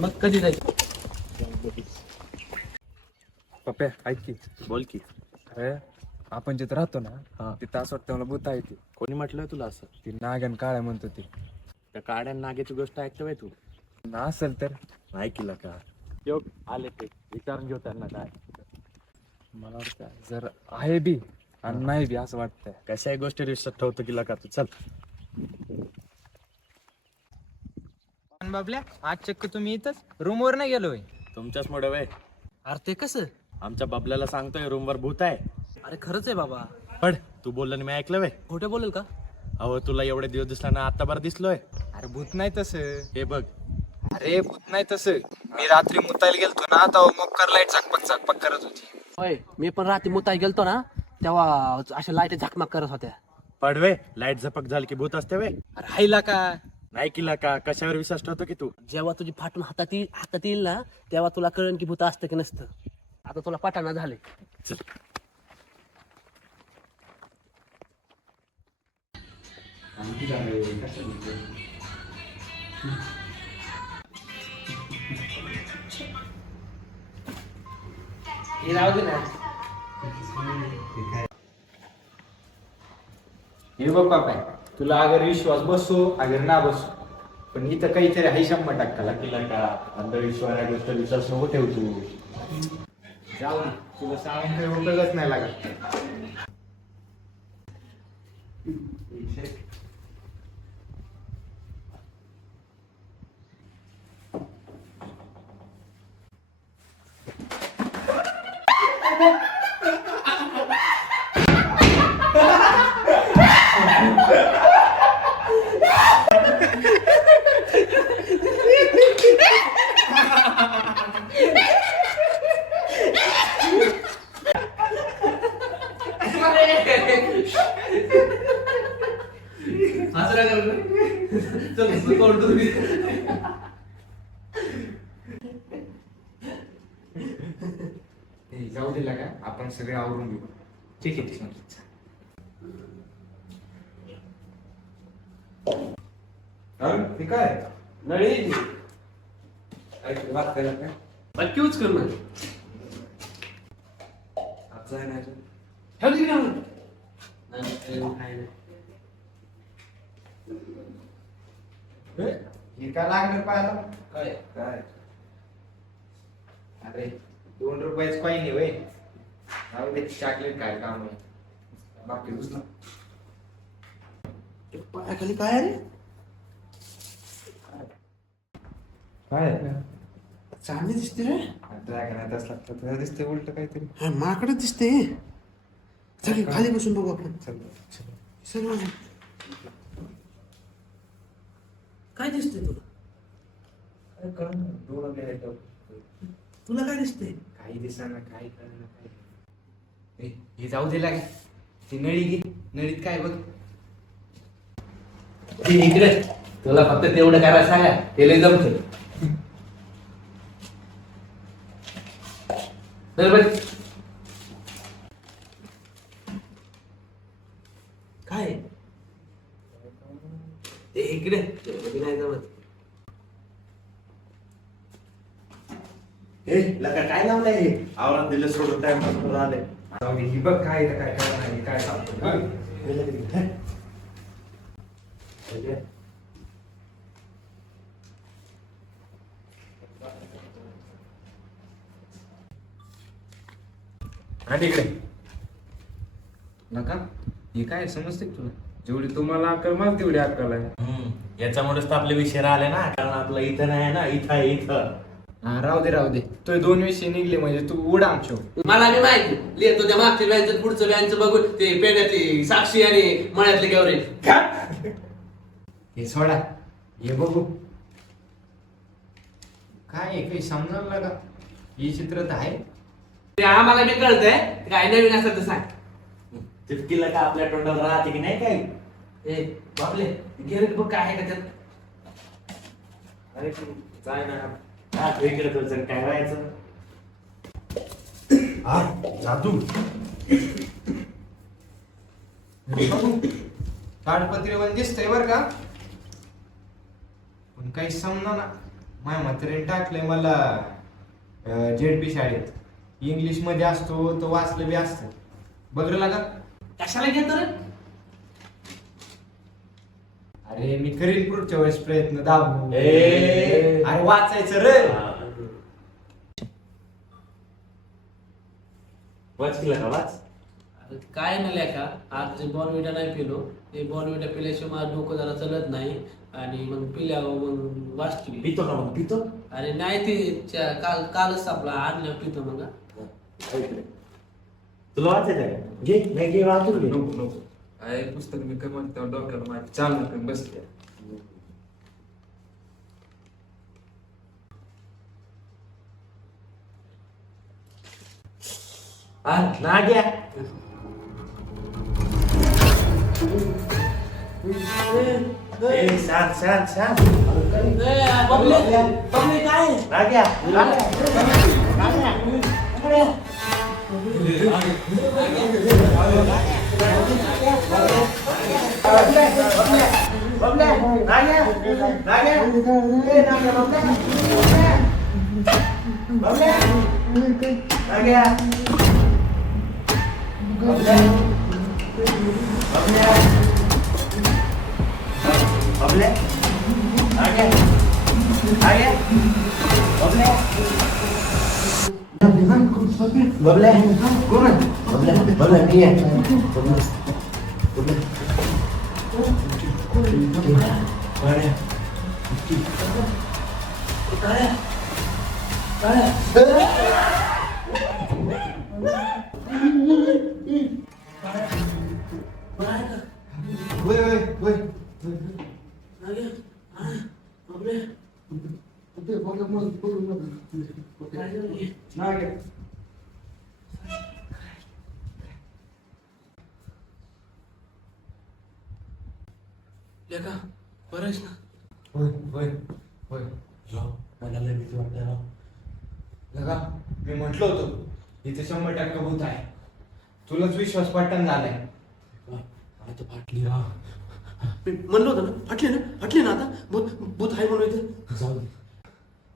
मग कधी जायचं? पप्प्या ऐक की. बोल की. अरे आपण जिथं राहतो ना तिथं असं वाटतं मला भूत आहे ती. कोणी म्हटलं तुला असं? ती नागन काळ्या म्हणतो ती. त्या काड्या नागेची गोष्ट ऐकतोय तू? ना असेल तर ऐकलं का? योग आले ते विचारून घेऊ त्यांना काय. मला वाटतं जर आहे बी आणि नाही बी असं वाटतंय. कशाही गोष्टी विश्वास ठेवतो की का तू. चल. बाबल्या आज चक्क तुम्ही इथंच रूमवर नाही गेलोय? तुमच्याच मुळे वे अरे ते कसं? आमच्या बबल्याला सांगतोय रूमवर भूत आहे. अरे खरंच आहे बाबा. पड तू बोललं आणि मी ऐकलं वे. खोटं बोलेल का? अहो तुला एवढे दिवस दिसला ना आता बरं दिसलोय. अरे भूत नाही तसं. हे बघ. अरे भूत नाही तसं. मी रात्री मुतायला गेलतो ना तेव्हा मोक्कर लाईट झाकपक करत होती. होय मी पण रात्री मुताई गेलतो ना तेव्हा अशा लाईट झाकमाक करत होत्या. पडवे लाईट झपक झाली की भूत असते वे. अरे हायला का? नाही केला का? कशावर विश्वास ठेवतो की तू? जेव्हा तुझी फाटून हातात येईल ना तेव्हा तुला कळण की भूत असतं की नसतं. आता तुला पटाना झाले. हे राहू दे ना. हे बघ बाबा तुला अगर विश्वास बसो अगर ना बसो पण इथं काहीतरी आहे 100%. केला का? अंधविश्वास या गोष्ट विश्वास नको ठेव तू. जाऊ दे तुला सांगून काही उपयोगच नाही लागत. जाऊ दिला का आपण सगळे आवरून घेऊ. ठीक आहे ठीक आहे. ते काय नळी बात करायला काय क्यूच कर ना. आजचा आहे नाही ठेव तिकडे आणून. हे काय लागणार पाहायला काय? काय अरे 2 रुपयाच कॉईन आहे वय. जाऊ दे चॉकलेट काय काम आहे बाकी दुसरं पायाखाली काय आहे रे? काय चांगली दिसते रे. ड्रॅगन आहे तसला तुला दिसते उलट काहीतरी. हा माकडच दिसते. चल खाली बसून बघू आपण. चल चल काय दिसते तुला? काय कर डोळं गेलं तुला काय दिसते? काही दिसना काही कळना काही. हे जाऊ दिला काय ती नळी घे नळीत काय बघ. इकडे तुला फक्त तेवढं करायला सांगा ते लय जमत. काय ते इकडे नाही जमत. लका काय लावलंय? आवरात दिलं सोडून टाइम आले. जाऊ दे ही बघ काय इथं काय करणार आहे, काय सांगतो आणि इकडे नका. हे काय समजते तुला? जेवढी तुम्हाला अक्कल मला तेवढी अक्कल आहे. याच्यामुळेच तर आपले विषय राहिले ना. कारण आपलं इथं नाही ना, इथं आहे इथं. हा राहू दे तो 2 विषय निघले म्हणजे तू उड आमच्या. मला बी माहिती लिहितो त्या मागच्या व्यायांचं पुढचं व्यायांचं बघून ते पेड्यातली साक्षी आणि मळ्यातले गौरी. हे सोडा हे बघू काय आहे, काही समजायला लागा. हे चित्र तर आहे ते आम्हाला बी कळतंय. काय नवीन असं तर सांग. चिपकीला का आपल्या तोंडाला राहते की नाही काही. ए बापले गेलं बघ काय आहे का त्यात. अरे काय ना हा तू इकडे तुझं काय व्हायचं. जादू ताडपत्रीवर दिसतंय बर का पण काही समजा ना. माझ्या म्हातारीने टाकलंय मला जेडपी शाळेत. इंग्लिश मध्ये असतो तो वाचलं बी असतं. बघ रे लागा. कशाला घेतो रे? अरे मी करीन पुढच्या वेळेस प्रयत्न दाबू. ए. अरे वाचायचं रे. वाच केला का वाच. अरे काय नाही लेका, आज जे बॉर्नविटा नाही पिलो ते बॉर्नविटा पिल्याशिवाय माझं डोकं जरा चलत नाही आणि मग पिल्यावर मग वाचतो. पितो का मग पितो. अरे नाही ते कालच आपला आणलं पितो मग. तुला वाचायचं आहे का? घे नाही घे वाचू घे. नको नको. अरे पुस्तक मी कमवत डॉक्टर माझ्या चालणार पण बसले. ना घ्या. शांत शांत शांत. काय ना घ्या. बबल्या कोण आहे? बबल्या बबल्या मी आहे. लेका बरंच ना. होय होय होय. मला लय भीती वाटते राव. लगा मी म्हटलं होतं इथे 100% भूत आहे. तुलाच विश्वास पटन झालाय. मला तर फाटली राव. मी म्हणलं होतं ना, फाटली ना आता. भूत आहे म्हणून इथे. जाऊ दे.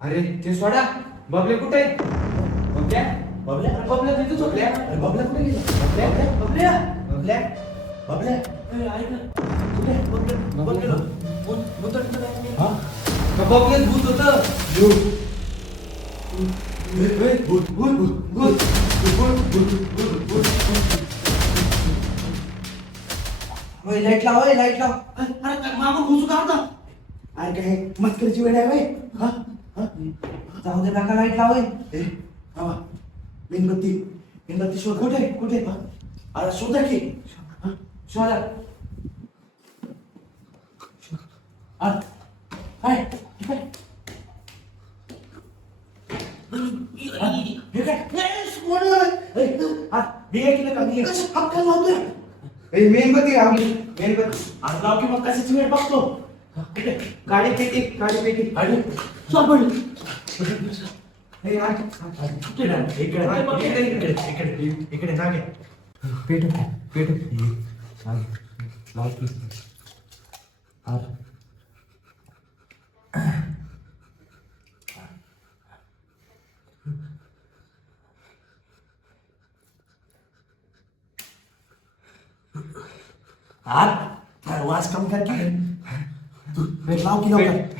अरे ते सोडा. बबले कुठे आहे? बबल्या बबल्या अरे बबल्या तिथेच झोपल्या. अरे बबल्या कुठे गेला. बबल्या बबल्या बबल्या ऐक ना. बबल्या हा बबल्यात भूत होतं. भूत भूत भूत भूत. लाईट लाव लाईट लाव. अरे मागून घुसू का आता? अरे काय मस्करीची वेळ आहे वय. हा हा जाऊ दे नका लाईट लाव. बाबा मेणबत्ती शोध. कुठे कुठे? अरे शोधा की. शोधा. काय हे काय मेणबत्ती लावली. मेणबत्ती आज लाव की मग कशाची वेळ बघतो. गाडी पेटी आणि चल पडलं. हे आण. इकडे ना घे. पेट पेट वास कम कर की. पेट लाव की लवकर.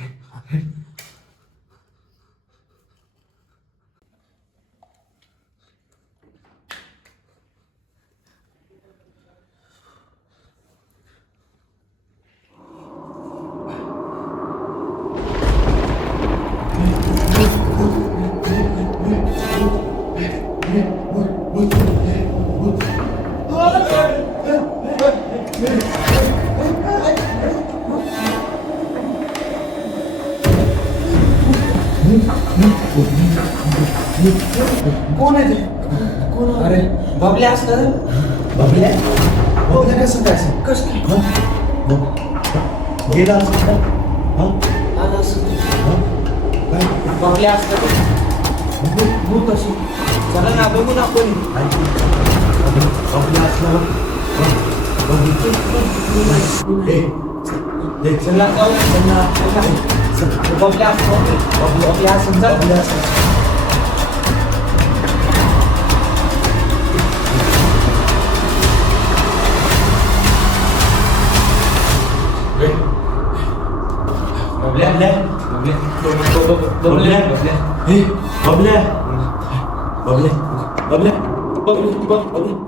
कोण आहे ते? अरे बबल्या असणार. बबल्या बबल्या कसं काय असं? कसं गेला असं. आलं असं. बबल्या असणार. भूत अशी. चला ना बघू ना आपण. बबल्या असलं. चला चला चला चल बबल्या असं बबल्या असं चल बबल्या असं बबल्या बबल्या बबल्या हे बबल्या बबल्या बबल्या बबल्या बबल्या